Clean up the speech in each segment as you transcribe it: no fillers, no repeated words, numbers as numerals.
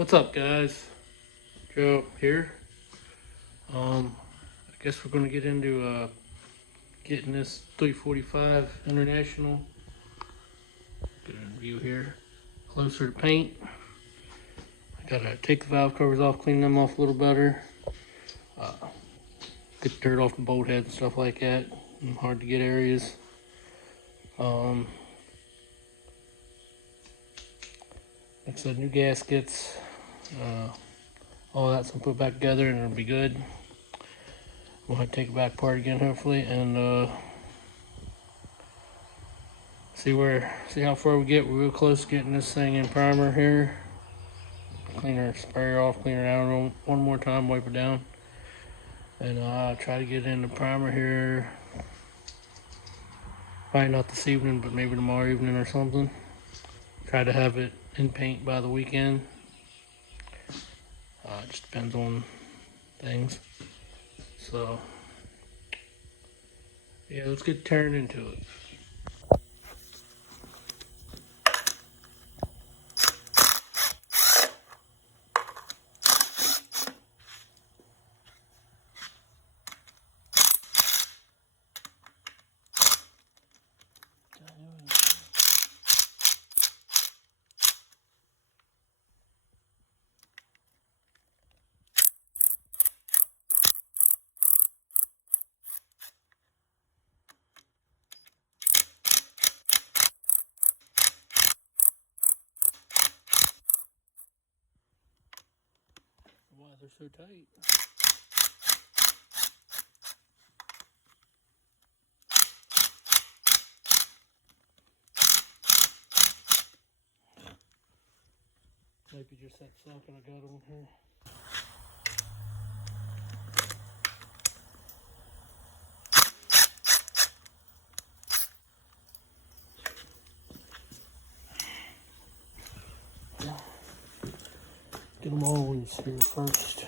What's up, guys? Joe here. I guess we're gonna get into getting this 345 International. Get a view here, closer to paint. I gotta take the valve covers off, clean them off a little better. Get the dirt off the bolt heads and stuff like that. In hard to get areas. Like I said, new gaskets. All that's gonna put back together and it'll be good. We'll have to take it back apart again hopefully and see how far we get. We're real close to getting this thing in primer here. Clean our sprayer off, clean it out one more time, wipe it down. And try to get in the primer here. Probably not this evening, but maybe tomorrow evening or something. Try to have it in paint by the weekend. It just depends on things. So, yeah, let's get turned into it. Why they're so tight? Maybe just that socket I got on here. Get them always here first.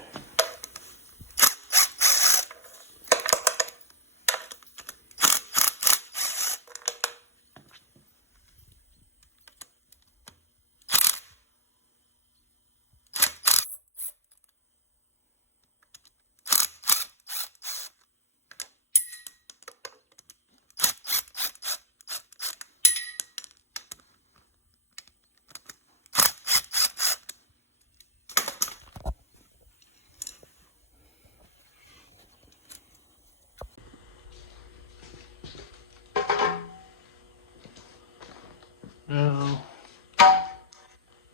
Now,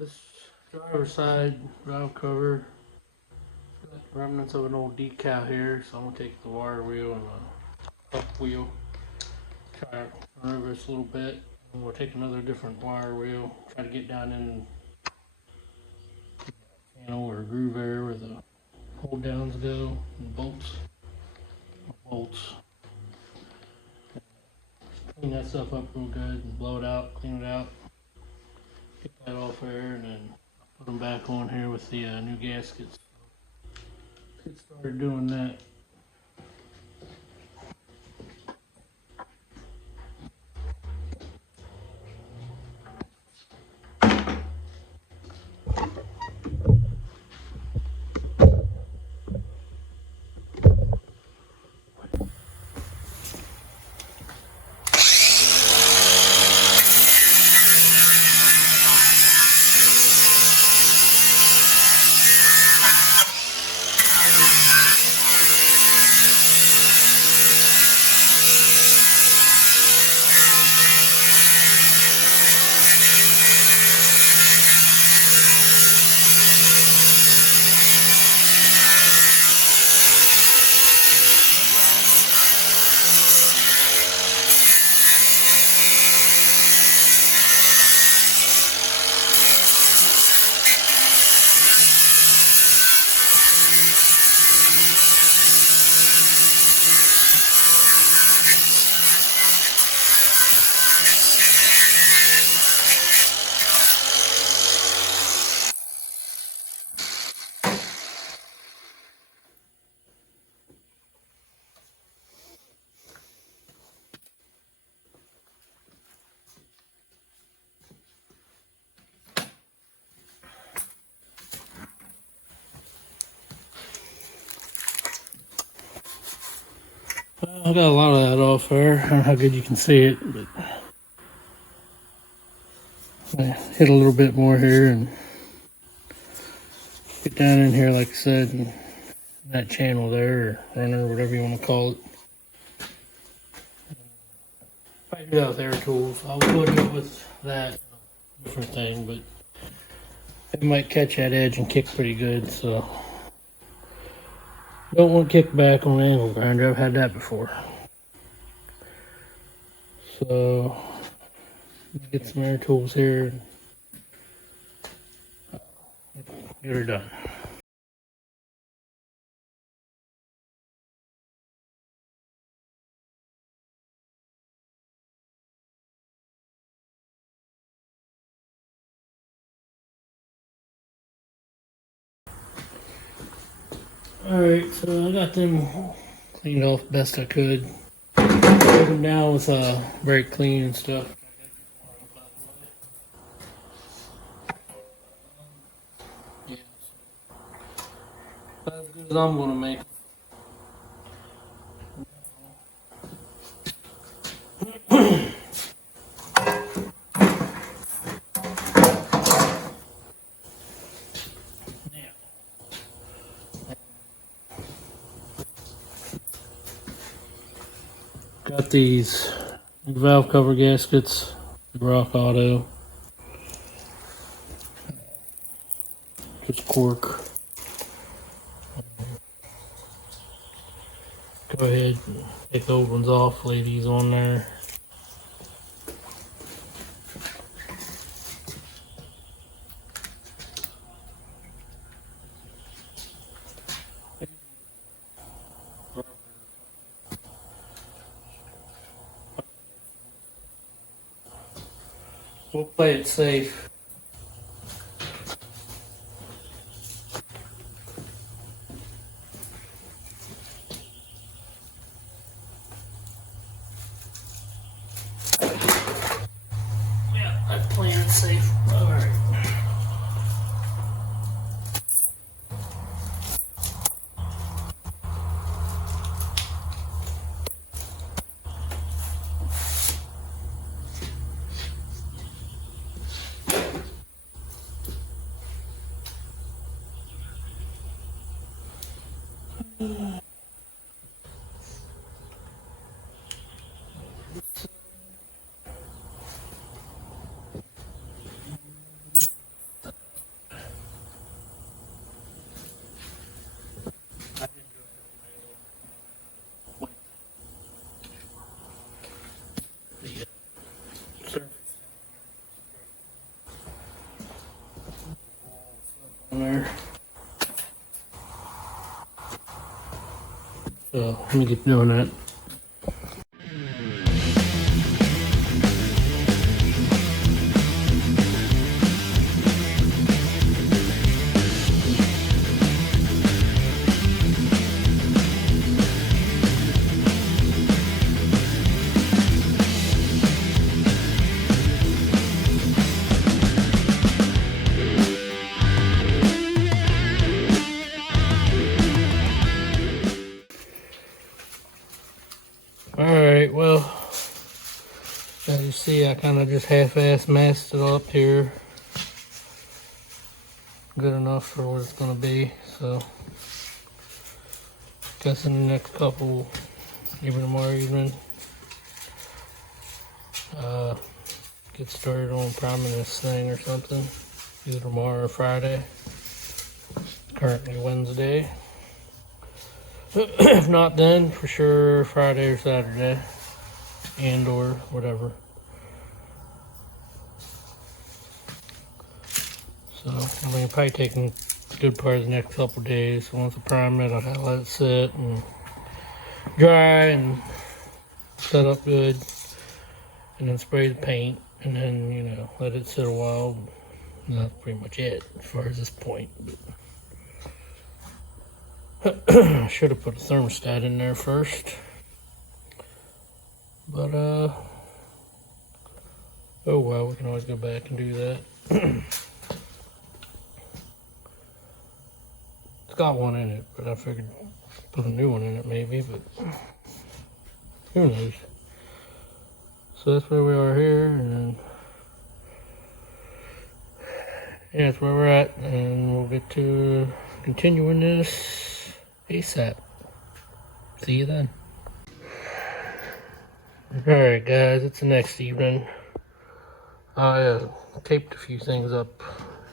this driver's side valve cover got remnants of an old decal here, so I'm gonna take the wire wheel and the up wheel, try to run over this a little bit, and we'll take another different wire wheel, try to get down in the channel or groove area where the hold downs go, and bolts. Clean that stuff up real good and blow it out, clean it out. Get that off there and then put them back on here with the new gaskets. Get started doing that. I got a lot of that off there. I don't know how good you can see it, but I hit a little bit more here and get down in here, like I said, in that channel there, or runner, or whatever you want to call it. If I do that with air tools, I would do it with that different thing, but it might catch that edge and kick pretty good, so don't want to kick back on an angle grinder. I've had that before. So get some air tools here and get her done. Alright, so I got them cleaned off best I could. Took them down with brake clean and stuff. Yeah, as good as I'm gonna make. Got these valve cover gaskets, Rock Auto, just cork. Go ahead and take the old ones off, lay these on there. We'll play it safe. Yeah, I'm playing it safe. Alright. There. So let me get doing that. Alright, well, as you see, I kind of just half-ass masked it up here. Good enough for what it's going to be, so guess in the next couple, even tomorrow evening, get started on priming this thing or something, either tomorrow or Friday. Currently Wednesday. If not, then for sure Friday or Saturday, and or whatever. So I mean, probably taking a good part of the next couple days. So once I prime it, I'll have to let it sit and dry and set up good, and then spray the paint, and then, you know, let it sit a while. And that's pretty much it as far as this point. I should have put a thermostat in there first, but oh well, we can always go back and do that. It's got one in it, but I figured put a new one in it maybe, but Who knows? So that's where we are here, and yeah, that's where we're at, and we'll get to continuing this ASAP. See you then. Alright guys, it's the next evening. I taped a few things up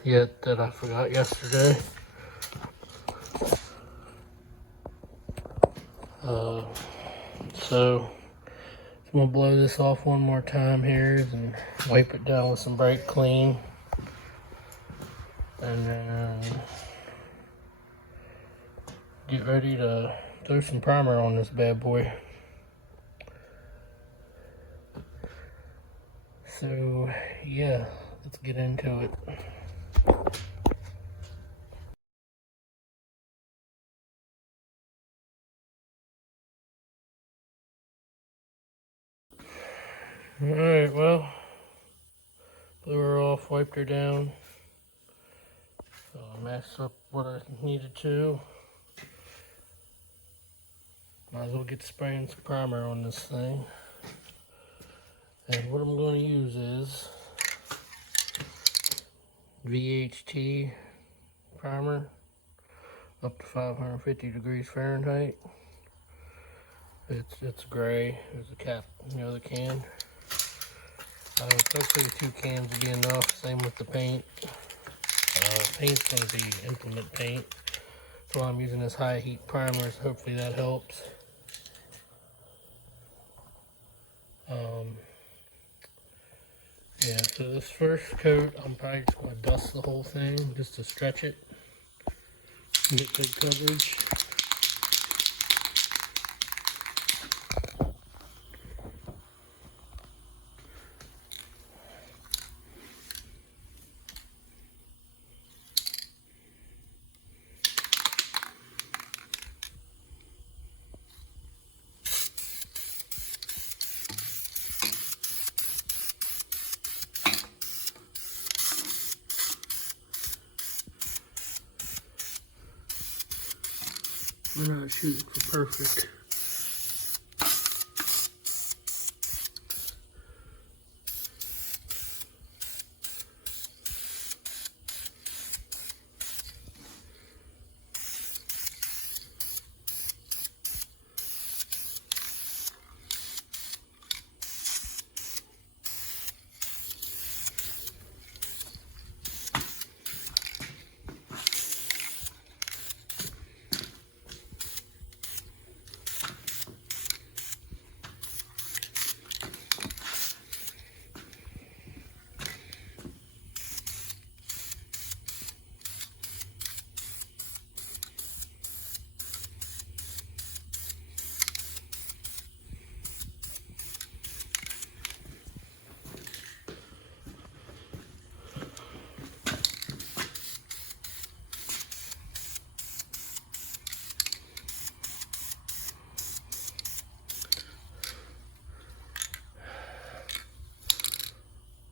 yet that I forgot yesterday. So I'm gonna blow this off one more time here and wipe it down with some brake clean. And then get ready to throw some primer on this bad boy. So yeah, let's get into it. Alright, well, blew her off, wiped her down. So I matched up what I needed to. Might as well get spraying some primer on this thing. And what I'm going to use is VHT primer up to 550 degrees Fahrenheit. It's gray. There's a cap in the other can. Hopefully 2 cans will be enough. Same with the paint. Paint's going to be implement paint. So I'm using this high heat primer. So hopefully that helps. Yeah, so this first coat, I'm probably just going to dust the whole thing just to stretch it and get good coverage. We're not shooting for perfect.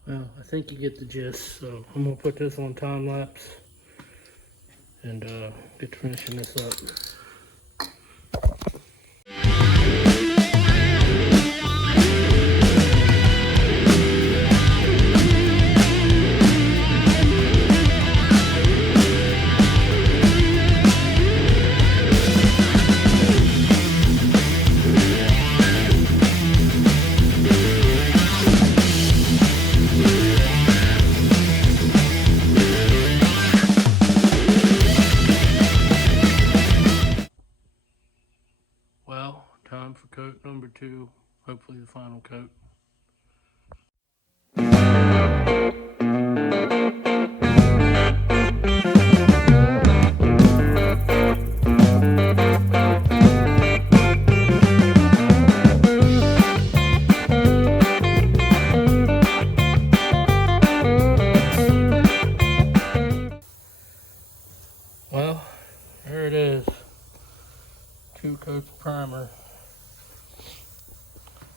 Well, I think you get the gist, so I'm going to put this on time lapse and get to finishing this up. Well, time for coat number 2, hopefully the final coat. Well, there it is. 2 coats of primer.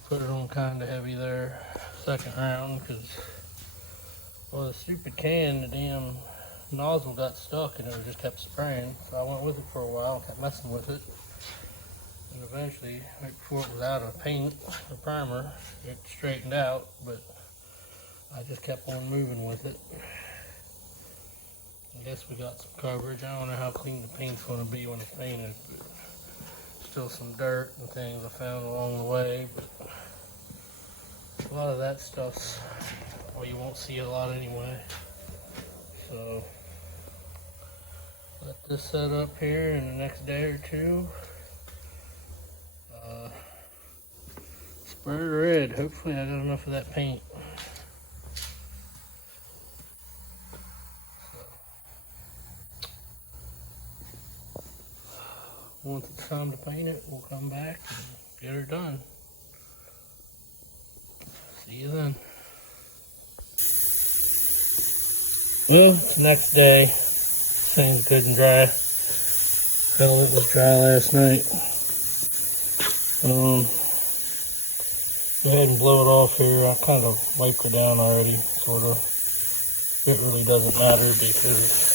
Put it on kind of heavy there, second round, because, well, the stupid can, the damn nozzle got stuck and it just kept spraying. So I went with it for a while, kept messing with it. And eventually, right before it was out of paint or primer, it straightened out, but I just kept on moving with it. I guess we got some coverage. I don't know how clean the paint's going to be when it's painted, but still some dirt and things I found along the way. But a lot of that stuff's, well, you won't see a lot anyway. So let this set up here in the next day or two. Spray red. Hopefully I got enough of that paint. Once it's time to paint it, we'll come back and get her done. See you then. Well, it's the next day. Things good and dry. Hell, it was dry last night. Go ahead and blow it off here. I kind of wiped it down already, sort of. It really doesn't matter because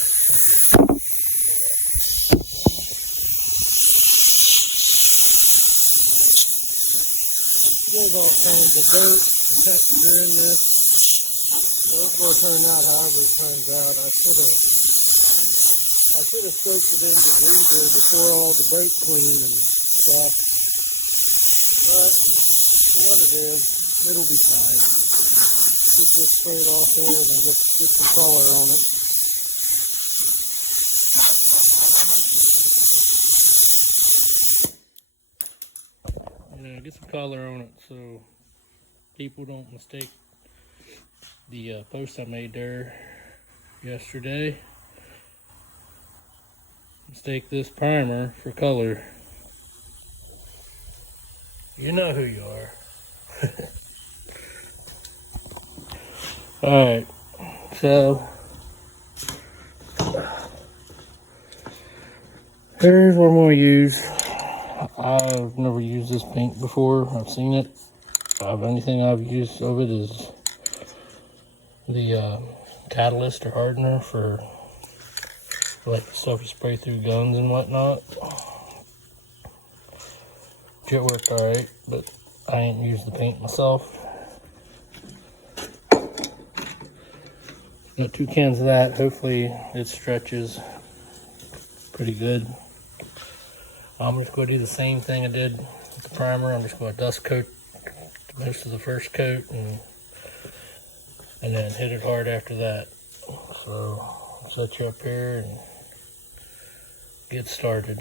there's all kinds of dirt and texture in this. So it's going to turn out however it turns out. I should have soaked it in degreaser before all the brake clean and stuff. But for what it is, it'll be fine. Get this sprayed off here and get some color on it. Get some color on it so people don't mistake the post I made there yesterday. Mistake this primer for color. You know who you are. Alright, so here's what I'm going to use. I've never used this paint before. I've seen it. The only thing I've used of it is the catalyst or hardener for like the stuff you spray through guns and whatnot. It worked alright, but I ain't used the paint myself. Got 2 cans of that. Hopefully it stretches pretty good. I'm just going to do the same thing I did with the primer. I'm just going to dust coat most of the first coat and then hit it hard after that. So I'll set you up here and get started.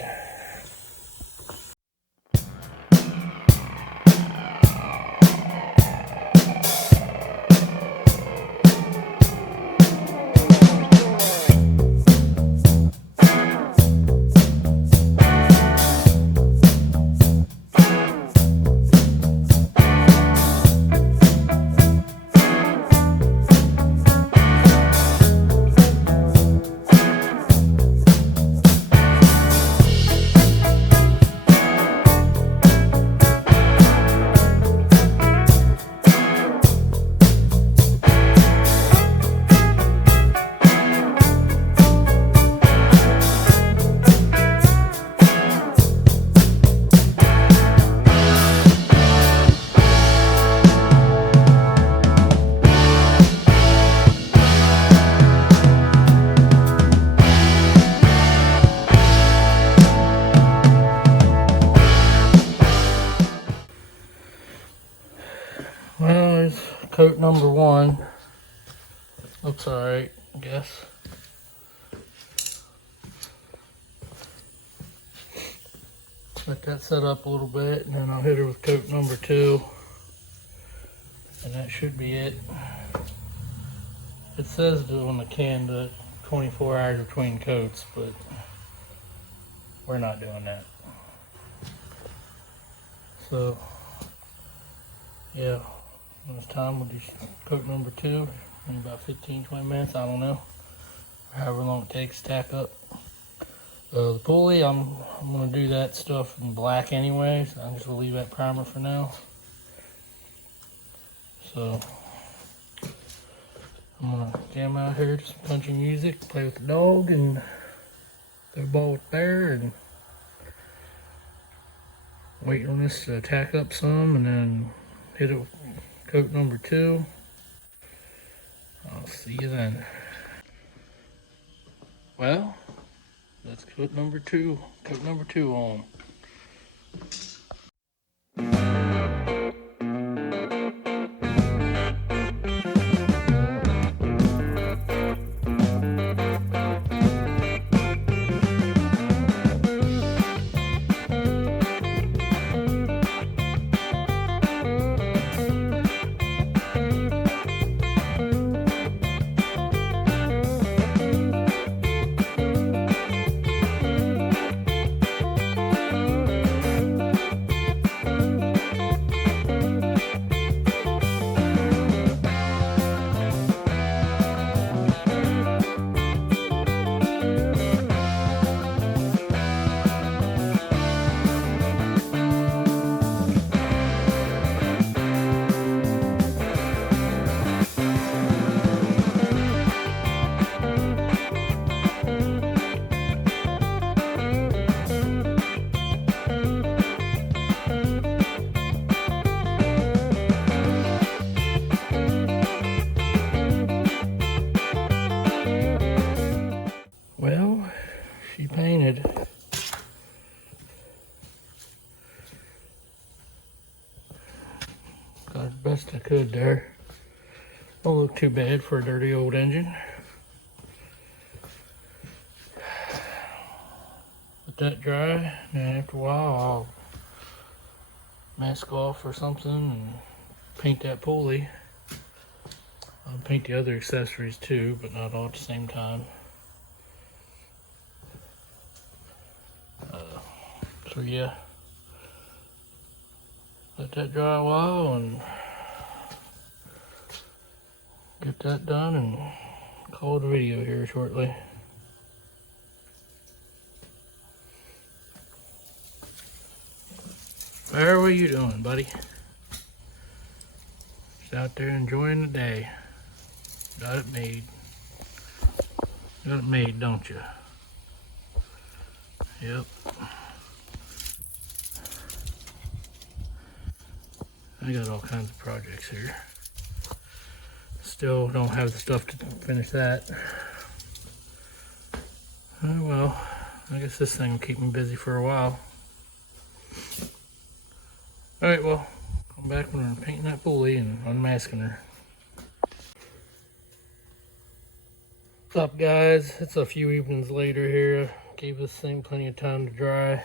Well, there's coat number 1. Looks alright, I guess. Let that set up a little bit, and then I'll hit her with coat number 2. And that should be it. It says on the can that 24 hours between coats, but we're not doing that. So, yeah. When it's time, we'll do coat number 2 in about 15-20 minutes, I don't know, however long it takes to tack up. The pulley, I'm going to do that stuff in black anyway, so I'm just going to leave that primer for now. So I'm going to jam out here to some country music, play with the dog, and throw a ball with the bear, and waiting on this to tack up some and then hit it with coat number 2. I'll see you then. Well, that's coat number 2 on. Well, she painted. Got the best I could there. Don't look too bad for a dirty old engine. Let that dry, and after a while I'll mask off or something and paint that pulley. I'll paint the other accessories too, but not all at the same time. So yeah, let that dry a while and get that done and call it a video here shortly. How are you doing, buddy? Just out there enjoying the day. Got it made. Got it made, don't you? Yep. I got all kinds of projects here. Still don't have the stuff to finish that. Oh well, I guess this thing will keep me busy for a while. Alright, well, come back when I'm painting that pulley and unmasking her. What's up, guys? It's a few evenings later here. Gave this thing plenty of time to dry.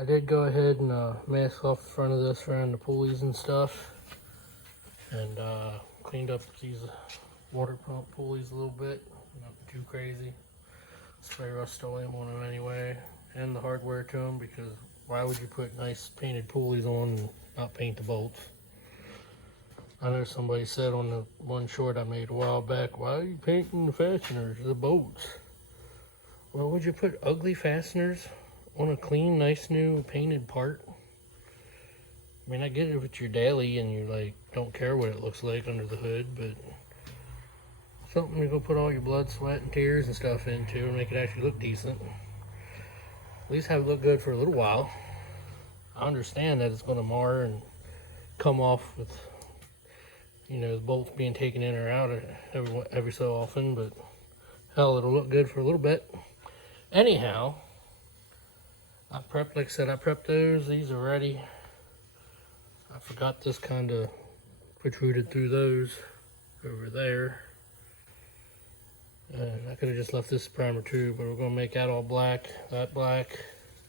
I did go ahead and mask off the front of this around the pulleys and stuff, and cleaned up these water pump pulleys a little bit, not too crazy. Spray Rust-Oleum on them anyway, and the hardware to them, because why would you put nice painted pulleys on and not paint the bolts? I know somebody said on the one short I made a while back, why are you painting the fasteners, the bolts? Well, would you put ugly fasteners on a clean, nice new painted part? I mean, I get it if it's your daily and you like don't care what it looks like under the hood, but something to go put all your blood, sweat, and tears and stuff into and make it actually look decent. At least have it look good for a little while. I understand that it's going to mar and come off with, you know, the bolts being taken in or out every so often, but hell, it'll look good for a little bit. Anyhow, I prepped, like I said, I prepped those. These are ready. I forgot this kind of protruded through those over there. I could have just left this primer too, but we're going to make that all black, that black,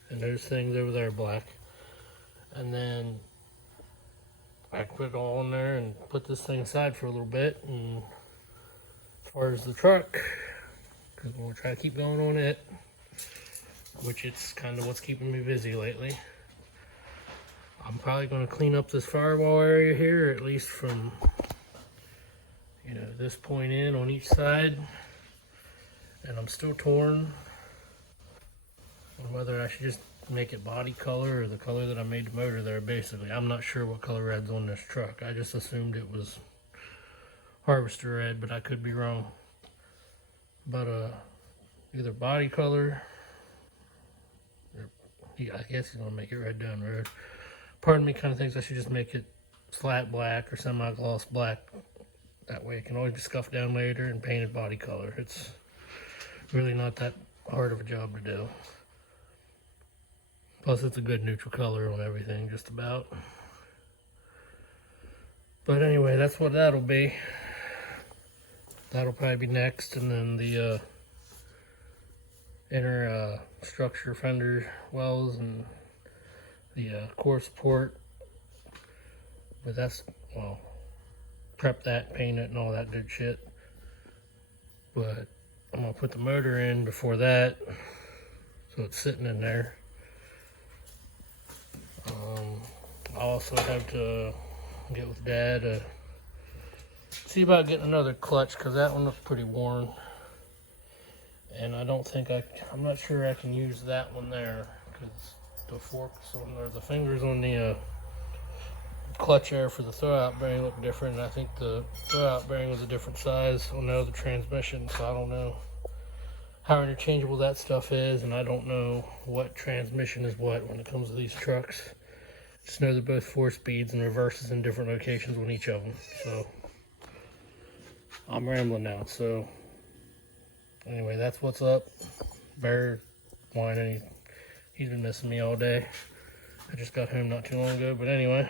and those things over there black. And then I can put it all in there and put this thing aside for a little bit. And as far as the truck, because we'll try to keep going on it, which it's kind of what's keeping me busy lately. I'm probably going to clean up this firewall area here, at least from, you know, this point in on each side. And I'm still torn on whether I should just make it body color or the color that I made the motor there. Basically, I'm not sure what color red's on this truck. I just assumed it was harvester red, but I could be wrong. But either body color I guess he's gonna make it red down road. Part of me kind of thinks I should just make it flat black or semi-gloss black. That way it can always be scuffed down later and painted body color. It's really not that hard of a job to do. Plus it's a good neutral color on everything, just about. But anyway, that's what that'll be. That'll probably be next, and then the inner structure fender wells and the core support. But that's, well, prep that, paint it, and all that good shit. But I'm gonna put the motor in before that, so it's sitting in there. I also have to get with Dad, see about getting another clutch, because that one looks pretty worn. And I don't think I'm not sure I can use that one there, because the forks on, or the fingers on the clutch air for the throwout bearing look different, and I think the throwout bearing was a different size on the other transmission, so I don't know how interchangeable that stuff is, and I don't know what transmission is what when it comes to these trucks. Just know they're both 4 speeds and reverses in different locations on each of them. So I'm rambling now. So anyway, that's what's up. Bear whining. He's been missing me all day. I just got home not too long ago. But anyway,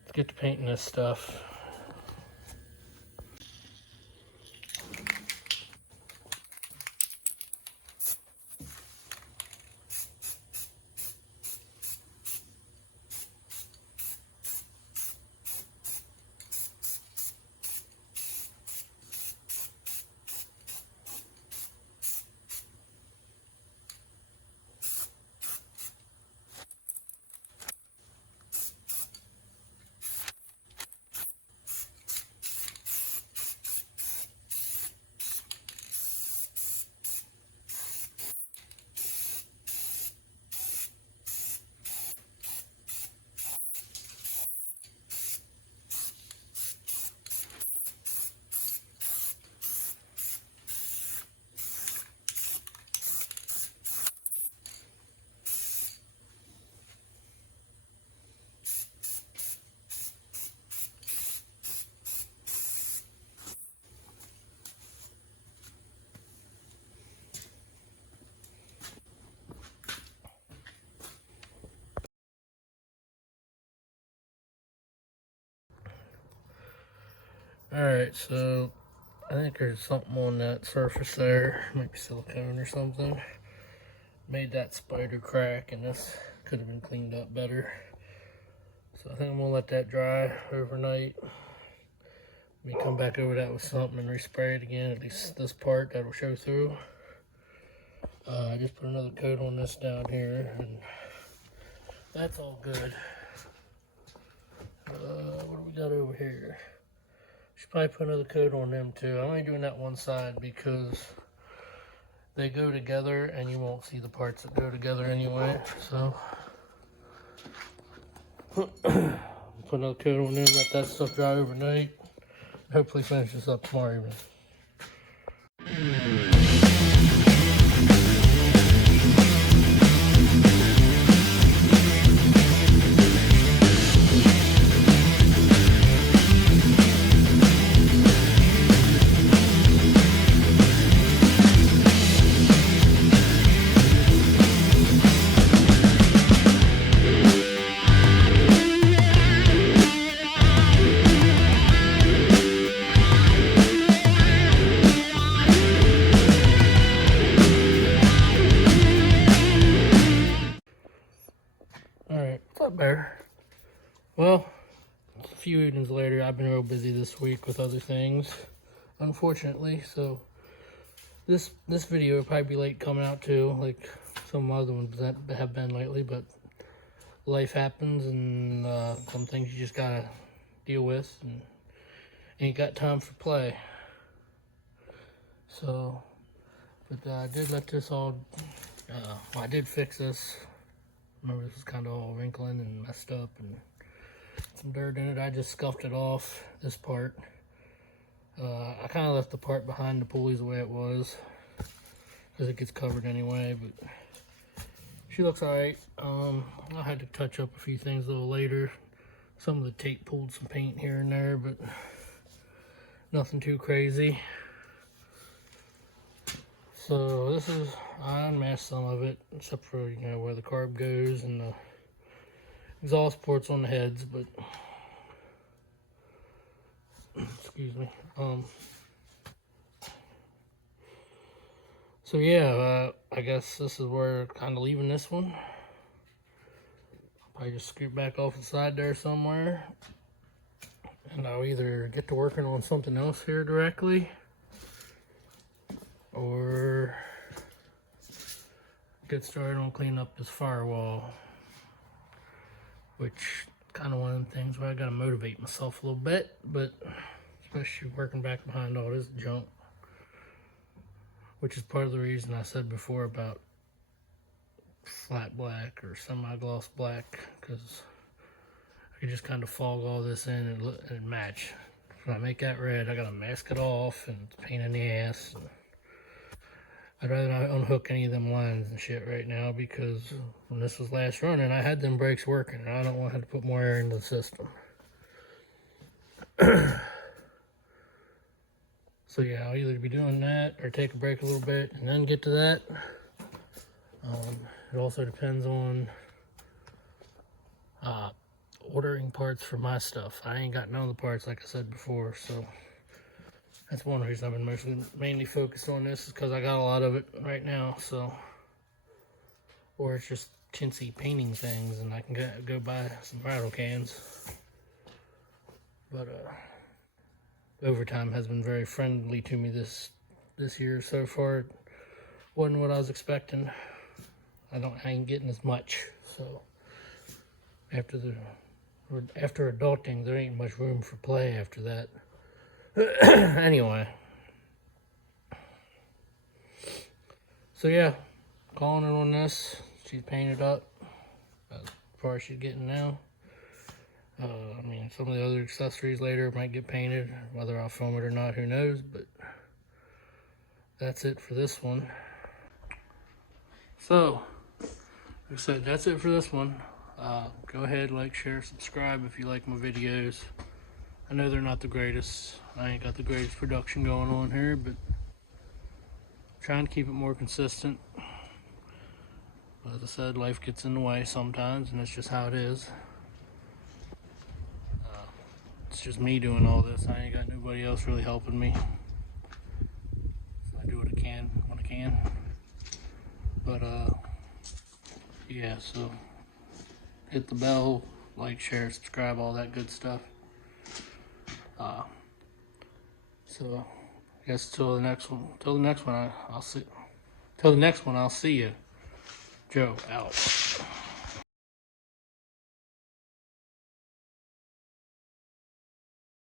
let's get to painting this stuff. Alright, so I think there's something on that surface there, maybe silicone or something. Made that spider crack, and this could have been cleaned up better. So I think I'm gonna let that dry overnight. Let me come back over that with something and respray it again, at least this part that'll show through. I just put another coat on this down here, and that's all good. What do we got over here? Should probably put another coat on them too. I'm only doing that one side because they go together and you won't see the parts that go together anyway. So put another coat on them, let that stuff dry overnight. Hopefully finish this up tomorrow evening. Alright, what's up, Bear? Well, a few evenings later. I've been real busy this week with other things, unfortunately, so this video will probably be late coming out too, like some other ones that have been lately, but life happens, and some things you just gotta deal with, and ain't got time for play. So, but I did let this all, well, I did fix this. Remember, this was kind of all wrinkling and messed up and some dirt in it. I just scuffed it off, this part. I kind of left the part behind the pulleys the way it was, because it gets covered anyway, but she looks alright. I had to touch up a few things a little later. Some of the tape pulled some paint here and there, but nothing too crazy. So this is, I unmasked some of it, except for, you know, where the carb goes and the exhaust ports on the heads, but excuse me. So yeah, I guess this is where kind of leaving this one. I'll probably just scoot back off the side there somewhere, and I'll either get to working on something else here directly, or get started on cleaning up this firewall, which kind of one of the things where I gotta motivate myself a little bit, but especially working back behind all this junk, which is part of the reason I said before about flat black or semi-gloss black, because I could just kind of fog all this in and match. When I make that red, I gotta mask it off, and it's a pain in the ass. I'd rather not unhook any of them lines and shit right now, because when this was last running, I had them brakes working, and I don't want to have to put more air into the system. So yeah, I'll either be doing that or take a break a little bit and then get to that. It also depends on ordering parts for my stuff. I ain't got none of the parts, like I said before, so that's one reason I've been mainly focused on this, is because I got a lot of it right now. So, or it's just chintzy painting things, and I can go buy some rattle cans. But Overtime has been very friendly to me this year so far. It wasn't what I was expecting. I ain't getting as much, so after adulting, there ain't much room for play after that. Anyway, so yeah, calling it on this. She's painted up as far as she's getting now. I mean, some of the other accessories later might get painted, whether I'll film it or not, who knows, but that's it for this one. So, like I said, that's it for this one. Go ahead, like, share, subscribe if you like my videos. I know they're not the greatest. I ain't got the greatest production going on here, but I'm trying to keep it more consistent. But as I said, life gets in the way sometimes, and that's just how it is. It's just me doing all this. I ain't got nobody else really helping me. So I do what I can when I can. But yeah, so hit the bell, like, share, subscribe, all that good stuff. So I guess till the next one I'll see you. Joe out.